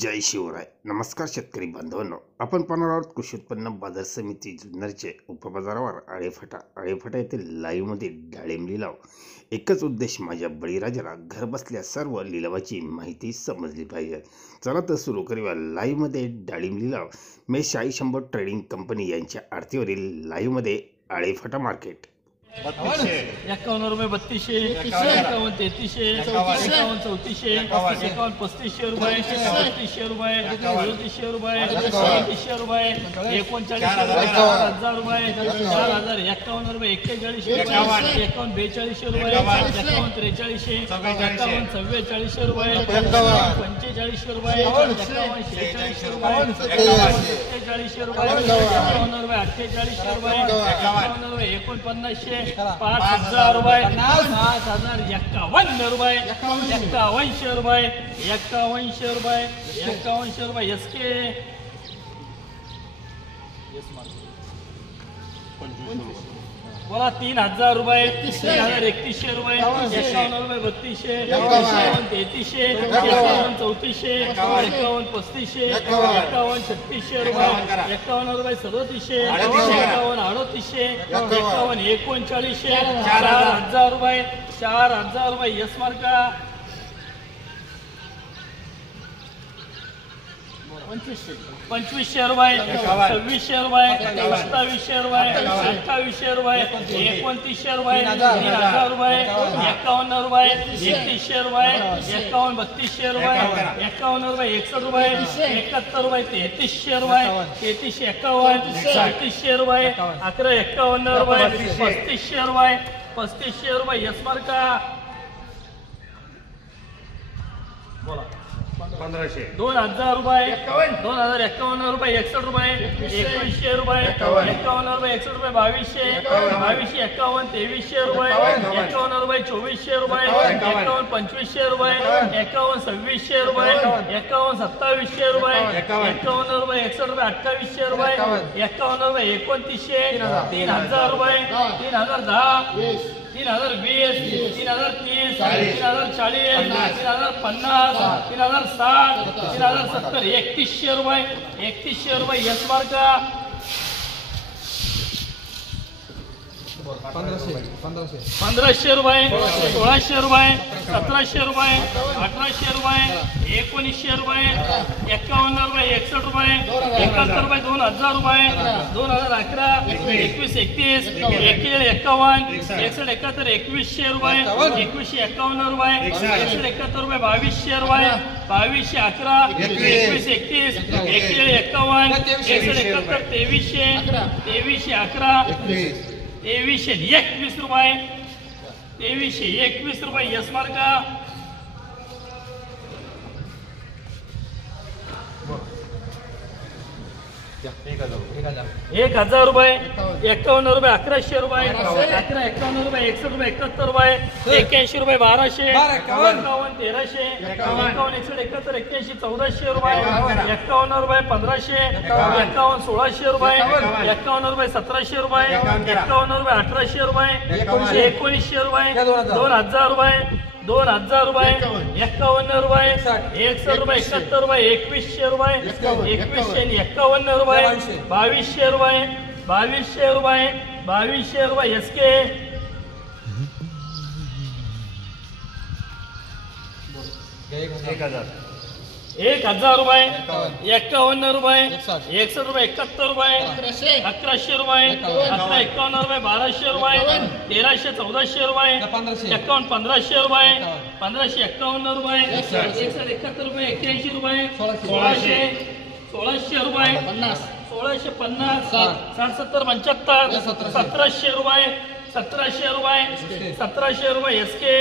जय शिवराय. नमस्कार शेतकरी बांधवांनो, आपण पाहणार आहोत कृषी उत्पन्न बाजार समिती जुन्नरचे उपबाजारावर आळेफाटा येथे लाईव्हमध्ये डाळिंब लिलाव. एकच उद्देश, माझ्या बळीराजाला घर बसल्या सर्व लिलावाची माहिती समजली पाहिजे. चला तर सुरू करूया लाईव्हमध्ये डाळिंब लिलाव. मेष 100 ट्रेडिंग कंपनी यांच्या आरतीवरील लाईव्हमध्ये आळेफाटा मार्केट. 51 रुपये 3200, 51 3300, 51 3400, 51 3500 रुपये, 3200 रुपये, 3700 रुपये, 3700 रुपये, 3900 रुपये, 4000 रुपये, 4000, 51 रुपये 4100 रुपये, 51 4200 रुपये, 51 4300, 51 4400 रुपये, 4500 रुपये, 51 4600 रुपये, 4700 रुपये, 51 रुपये 4800 रुपये, 51 रुपये 4900, 5000 रुपये, 5000, 51 रुपये, 5100 रुपये, 5100 रुपये, 5100 रुपये एसके. बोला 3000 रुपये, 3100 रुपये, 51 रुपये 3200, 51 3300, 51 3400, 51 3500, 51 3600 रुपये, 51 रुपये 3700, 51 3800, 51 3900, 4000 रुपये, 4000 रुपये यस मार्का. 2500 रुपये, 2600 रुपये, 2700 रुपये, 2800 रुपये, 2900 रुपये, 3000 रुपये, 51 रुपये, 3100 रुपये, 51 3200 रुपये, 51 रुपये 61 रुपये, 71 रुपये 3300 रुपये, 3300 51, 3700 रुपये, 11 51 रुपये, 3500 रुपये, 3500 रुपये यस मार्का. बोला 2000 रुपये, 2051 रुपये, 61 रुपये, 2100 रुपये, 51 रुपये 61 रुपये, 2200, 2200 51 2300 रुपये, 51 रुपये 2400 रुपये, 51 2500 रुपये, 51 2600 रुपये, 51 2700 रुपये, 51 रुपये 61 रुपये 2800 रुपये, 51 रुपये 2900, 3000 रुपये, 3010, 3020, 3030, 3040, 3050, 3060, 3070, 3100 रुपये, 3100 रुपये यस मार्का. 1500 रुपये, 1600 रुपये, 1700 रुपये, 1800 रुपये, 1900 रुपये, 51 रुपये 61 रुपये, 71 रुपये, 2000 रुपये, 2011, 21 31, 51 61 2100 रुपये, 2151 रुपये, 71 रुपये, 2200 रुपये, 2211, 21 31, 51 61 2300, 2311, 2321 रुपये, 2321 रुपये यस मार्का. 1000 रुपये, 51 रुपये 1100 रुपये, 11 51 रुपये, 61 रुपये 71 रुपये, 81 रुपये 1200, 51 1300, 51 61 81 1400 रुपये, 51 रुपये 1500, 51 1600 रुपये, 51 रुपये 1700 रुपये, 51 रुपये 1800 रुपये, 1900 रुपये, 2000 रुपये, 2000 रुपये, 51 रुपये, 61 रुपये 71 रुपये, 2100 रुपये, 2151 रुपये, 2200 रुपये, 2200 रुपये, 2200 रुपये एसके. 1000 रुपये, 51 रुपये, 61 रुपये 71 रुपये, 1100 रुपये, 11 51 रुपये, 1200 रुपये, 1300 1400 रुपये, 51 1500 रुपये, 1551 रुपये, 171 रुपये, 81 रुपये, 1600 रुपये, 1650, 60 70 75, 1700 रुपये, 1700 रुपये, 1700 रुपये एसके.